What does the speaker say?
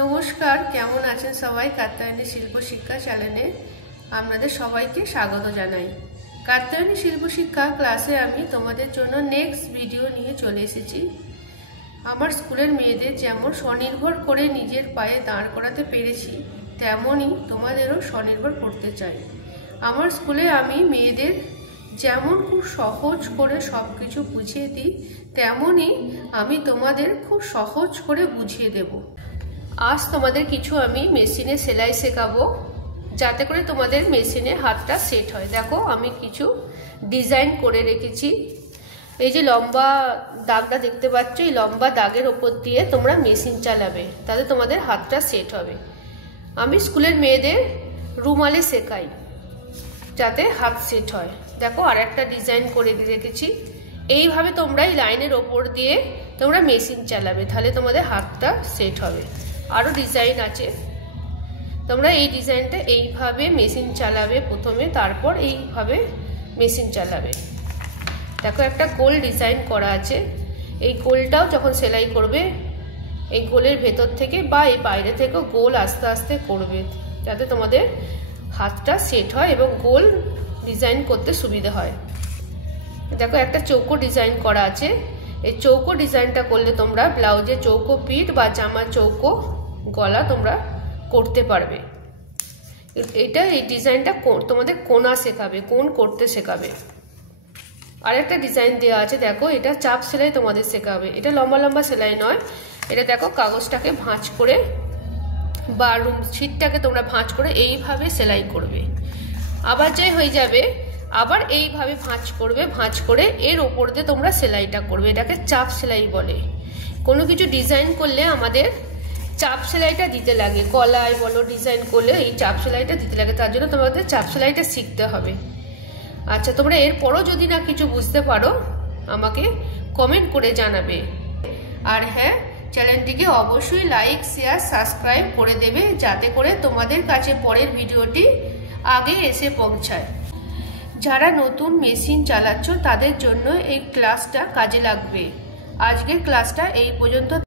নমস্কার, কেমন আছেন সবাই? কাত্যায়নী শিল্প শিক্ষা চ্যানেলে আপনাদের সবাইকে স্বাগত জানাই। কাত্যায়নী শিল্প শিক্ষা ক্লাসে আমি তোমাদের জন্য নেক্সট ভিডিও নিয়ে চলে এসেছি। আমার স্কুলের মেয়েদের যেমন স্বনির্ভর করে নিজের পায়ে দাঁড় করাতে পেরেছি, তেমনই তোমাদেরও স্বনির্ভর করতে চাই। আমার স্কুলে আমি মেয়েদের যেমন খুব সহজ করে সব কিছু বুঝিয়ে দিই, তেমনই আমি তোমাদের খুব সহজ করে বুঝিয়ে দেব। আজ তোমাদের কিছু আমি মেশিনে সেলাই শেখাবো, যাতে করে তোমাদের মেশিনে হাতটা সেট হয়। দেখো, আমি কিছু ডিজাইন করে রেখেছি। এই যে লম্বা দাগটা দেখতে পাচ্ছ, এই লম্বা দাগের ওপর দিয়ে তোমরা মেশিন চালাবে, তাতে তোমাদের হাতটা সেট হবে। আমি স্কুলের মেয়েদের রুমালে শেখাই, যাতে হাত সেট হয়। দেখো, আর একটা ডিজাইন করে রেখেছি। এইভাবে তোমরা এই লাইনের ওপর দিয়ে তোমরা মেশিন চালাবে, তাহলে তোমাদের হাতটা সেট হবে। আরও ডিজাইন আছে, তোমরা এই ডিজাইনটা এইভাবে মেশিন চালাবে প্রথমে, তারপর এইভাবে মেশিন চালাবে। দেখো, একটা গোল ডিজাইন করা আছে। এই গোলটাও যখন সেলাই করবে, এই গোলের ভেতর থেকে বা এই বাইরে থেকেও গোল আস্তে আস্তে করবে, যাতে তোমাদের হাতটা সেট হয় এবং গোল ডিজাইন করতে সুবিধা হয়। দেখো, একটা চৌকো ডিজাইন করা আছে। এই চৌকো ডিজাইনটা করলে তোমরা ব্লাউজে চৌকো পিঠ বা জামা চৌকো গলা তোমরা করতে পারবে। এই ডিজাইনটা তোমাদের কোনা শেখাবে, কোন করতে শেখাবে। আরেকটা ডিজাইন দেওয়া আছে, দেখো, এটা চাপ সেলাই তোমাদের শেখাবে। এটা লম্বা লম্বা সেলাই নয়, এটা দেখো কাগজটাকে ভাঁজ করে বা ছিটটাকে তোমরা ভাঁজ করে এইভাবে সেলাই করবে। আবার যে হয়ে যাবে, আবার এইভাবে ভাঁজ করবে, ভাঁজ করে এর ওপর দিয়ে তোমরা সেলাইটা করবে। এটাকে চাপ সেলাই বলে। কোনো কিছু ডিজাইন করলে আমাদের চাপ সেলাইটা দিতে লাগে, গলায় বলো ডিজাইন করলে এই চাপ সেলাইটা দিতে লাগে, তার জন্য তোমাদের চাপ সেলাইটা শিখতে হবে। আচ্ছা, তোমরা এরপরও যদি না কিছু বুঝতে পারো, আমাকে কমেন্ট করে জানাবে। আর হ্যাঁ, চ্যানেলটিকে অবশ্যই লাইক, শেয়ার, সাবস্ক্রাইব করে দেবে, যাতে করে তোমাদের কাছে পরের ভিডিওটি আগে এসে পৌঁছায়। যারা নতুন মেশিন চালাচ্ছ, তাদের জন্য এই ক্লাসটা কাজে লাগবে। আজকের ক্লাসটা এই পর্যন্ত।